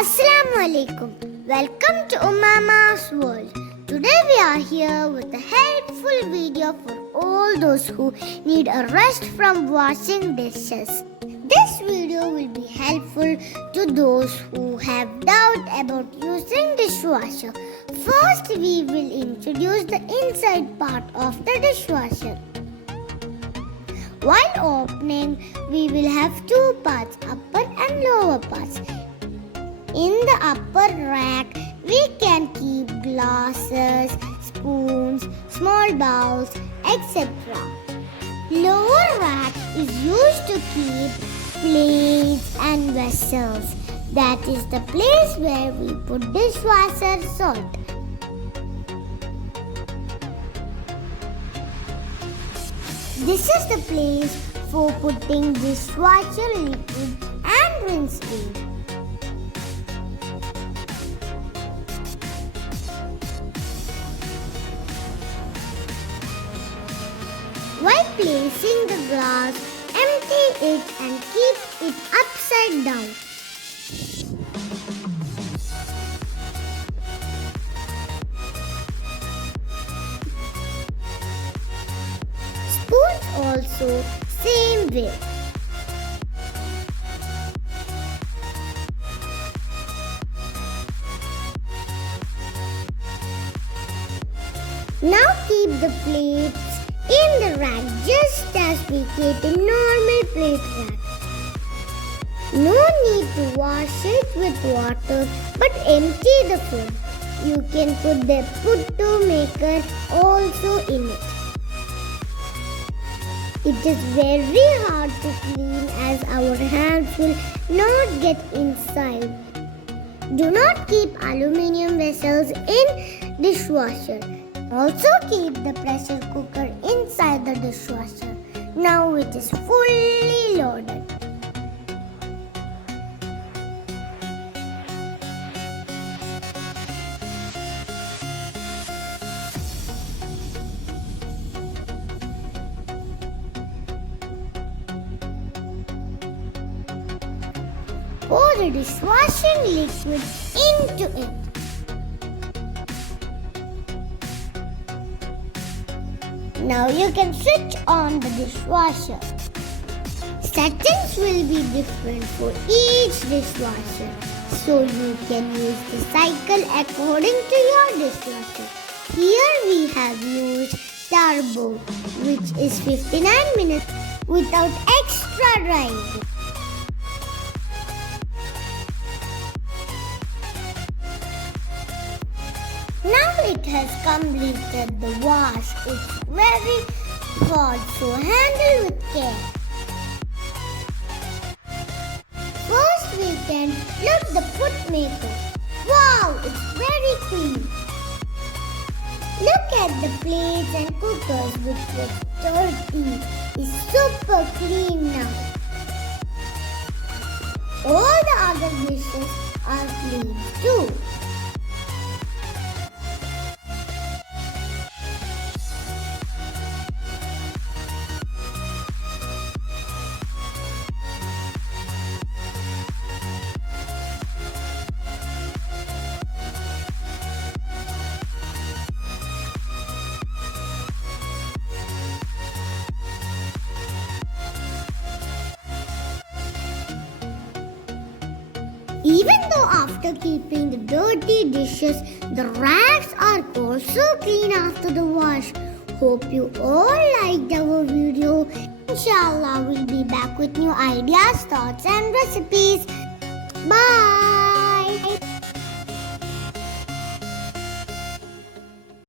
Assalamu alaikum. Welcome to Umama's World. Today we are here with a helpful video for all those who need a rest from washing dishes. This video will be helpful to those who have doubt about using dishwasher. First, we will introduce the inside part of the dishwasher. While opening, we will have two parts, upper and lower parts. In the upper rack, we can keep glasses, spoons, small bowls, etc. Lower rack is used to keep plates and vessels. That is the place where we put dishwasher salt. This is the place for putting dishwasher liquid and rinsing. While placing the glass, empty it and keep it upside down. Spoons also same way. Now keep the plates in the rack just as we keep a normal plate rack. No need to wash it with water but empty the food. You can put the puttu maker also in it. It is very hard to clean as our hands will not get inside. Do not keep aluminium vessels in dishwasher. Also keep the pressure cooker inside the dishwasher. Now it is fully loaded. Pour the dishwashing liquid into it. Now you can switch on the dishwasher. Settings will be different for each dishwasher, so you can use the cycle according to your dishwasher. Here we have used turbo, which is 59 minutes without extra drying. Now it has completed the wash. It's very hot, so handle with care. First we can look the food maker. Wow, it's very clean. Look at the plates and cookers which was dirty. It's super clean now. All the other dishes are clean too. Even though after keeping the dirty dishes, the racks are also clean after the wash. Hope you all liked our video. Inshallah, we'll be back with new ideas, thoughts and recipes. Bye.